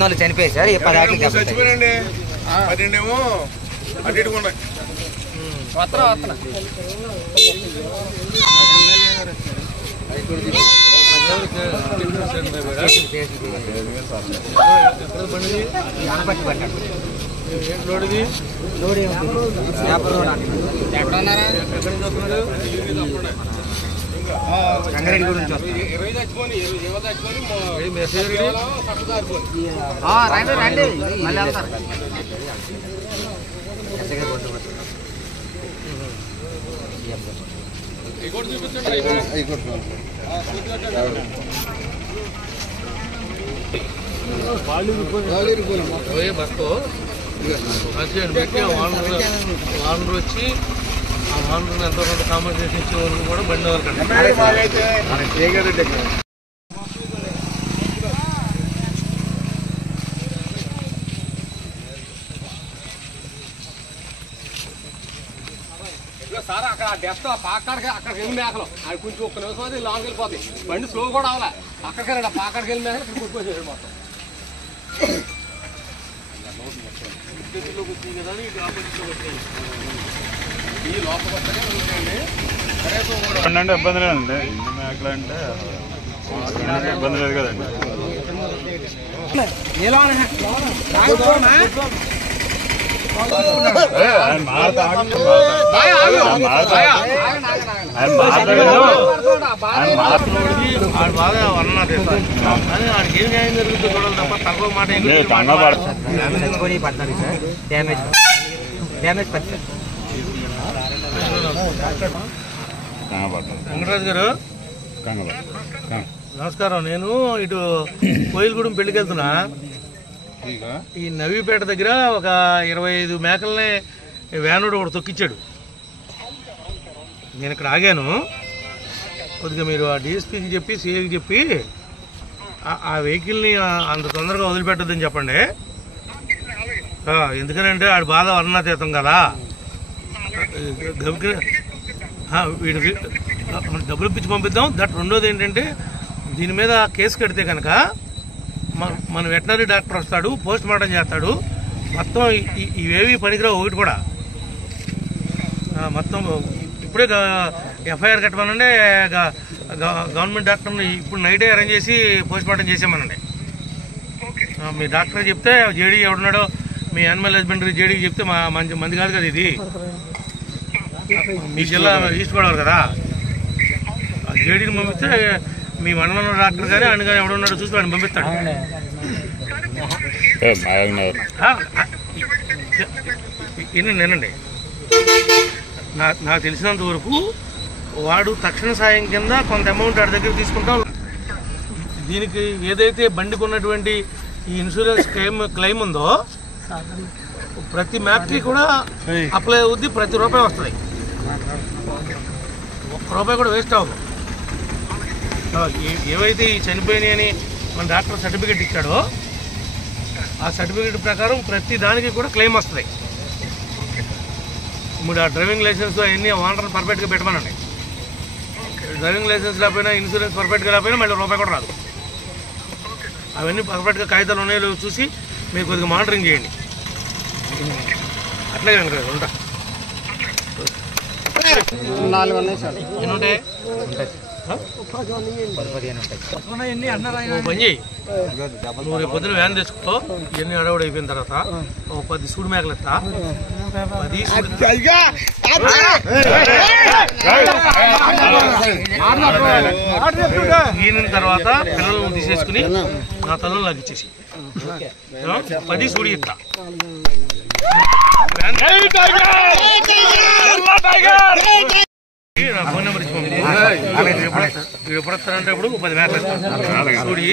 14 చనిపోయాయి sir. 10 ఆటలు చచ్చిపోయారండి. 12 ఏమో అటు ఇటు ఉన్నాయి. రంగారెడ్డి గురించి రండి మళ్ళీ వెళ్తారు. బస్తో పెట్టి వానరు వచ్చి ఆ వానరుని ఎంతో కొంత కాంపన్సేషన్ ఇచ్చే వరకు కూడా బండి వరకు సార్ అక్కడ డెస్ట్ పాకాడికి అక్కడికి వెళ్ళి మేకలు అది కొంచెం ఒక్క నిమిషం అది లాంగ్ వెళ్ళిపోతాయి. బండి స్లో కూడా అవ్వాలి. అక్కడికి రండి పాకాడికి వెళ్ళి మేకలు ఇక్కడ కూర్చోసేది మొత్తం. ఈ లోపల అంటే ఇబ్బంది లేదండి. ఇంటి మేకలు అంటే ఇబ్బంది లేదు కదండి. బాగా వర్ణన చేస్తారు కానీ వాడికి ఏం న్యాయం జరుగుతుందో చూడాలి తప్ప తక్కువ మాట పడుతుంది సార్. డ్యామేజ్ పడుతుంది. వెంకటరాజు గారు నమస్కారం. నేను ఇటు కోయిలగూడెం పెళ్లికి వెళ్తున్నా. ఈ నవీపేట దగ్గర ఒక 25 మేకల్ని వ్యానుడు ఒకటి తొక్కిచ్చాడు. నేను ఇక్కడ ఆగాను. కొద్దిగా మీరు ఆ డిఎస్పీకి చెప్పి సిఐకి చెప్పి ఆ వెహికల్ని అంత తొందరగా వదిలిపెట్టద్దని చెప్పండి. ఎందుకనంటే ఆడి బాధ వర్ణాతీతం కదా. వీడికి డబ్బులు ఇప్పించి పంపిద్దాం. దట్ రెండోది ఏంటంటే దీని మీద కేసు కడితే కనుక మన వెటనరీ డాక్టర్ వస్తాడు, పోస్ట్ మార్టం చేస్తాడు. మొత్తం ఇవేవి పనికిరావు. ఒకటి కూడా మొత్తం ఇప్పుడే ఎఫ్ఐఆర్ కట్టమనండి. గవర్నమెంట్ డాక్టర్ని ఇప్పుడు నైటే అరేంజ్ చేసి పోస్ట్ మార్టం చేసామనండి. మీ డాక్టర్ చెప్తే జేడీ ఎవడున్నాడో మీ యానిమల్ హస్బెండరీ జేడీకి చెప్తే మంది కాదు కదా ఇది. మీ జిల్లా ఈస్ట్ గోదావరి కదా. జేడీని పంపిస్తే మీ మండలంలో డాక్టర్ కానీ ఆయన కానీ ఎవడున్నాడో చూసి వాడిని పంపిస్తాడు. నేనండి నాకు తెలిసినంత వరకు వాడు తక్షణ సాయం కింద కొంత అమౌంట్ వాడి దగ్గర తీసుకుంటాం. దీనికి ఏదైతే బండికి ఉన్నటువంటి ఈ ఇన్సూరెన్స్ క్లెయిమ్ ఉందో ప్రతి మ్యాప్కి కూడా అప్లై అవుద్ది. ప్రతి రూపాయి వస్తుంది. ₹1 కూడా వేస్ట్ అవ్వదు. ఏవైతే ఈ చనిపోయినాయి అని మన డాక్టర్ సర్టిఫికేట్ ఇచ్చాడో ఆ సర్టిఫికేట్ ప్రకారం ప్రతి దానికి కూడా క్లెయిమ్ వస్తుంది. ఇప్పుడు ఆ డ్రైవింగ్ లైసెన్స్ అవన్నీ ఓనర్ పర్ఫెక్ట్గా పెట్టమనండి. డ్రైవింగ్ లైసెన్స్ లేకపోయినా ఇన్సూరెన్స్ పర్ఫెక్ట్గా లేకపోయినా మళ్ళీ ₹1 కూడా రాదు. అవన్నీ పర్ఫెక్ట్గా కాగితాలు ఉన్నాయో చూసి మీరు కొద్దిగా మానిటరింగ్ చేయండి. అట్లాగే వెంకటరాజు ఉంటా. 4 ఉన్నాయి సార్. ఎన్ని ఉంటాయి? 15 ఉంటాయి. పని చేయి. నువ్వు రేపు పొద్దున వ్యాన్ తెచ్చుకో. ఇవన్నీ అడవుడు అయిపోయిన తర్వాత 10 సూడి మేకలు ఇస్తా. 10 ఈయన తర్వాత పిల్లలను తీసేసుకుని నా తల్లు నాకు ఇచ్చేసి 10 సూడి ఇస్తా. నా ఫోన్ నెంబర్ ఇచ్చుకోండి. ఎప్పుడు వస్తారంటే ఇప్పుడు 10 మేకలు ఇస్తాను. సూడి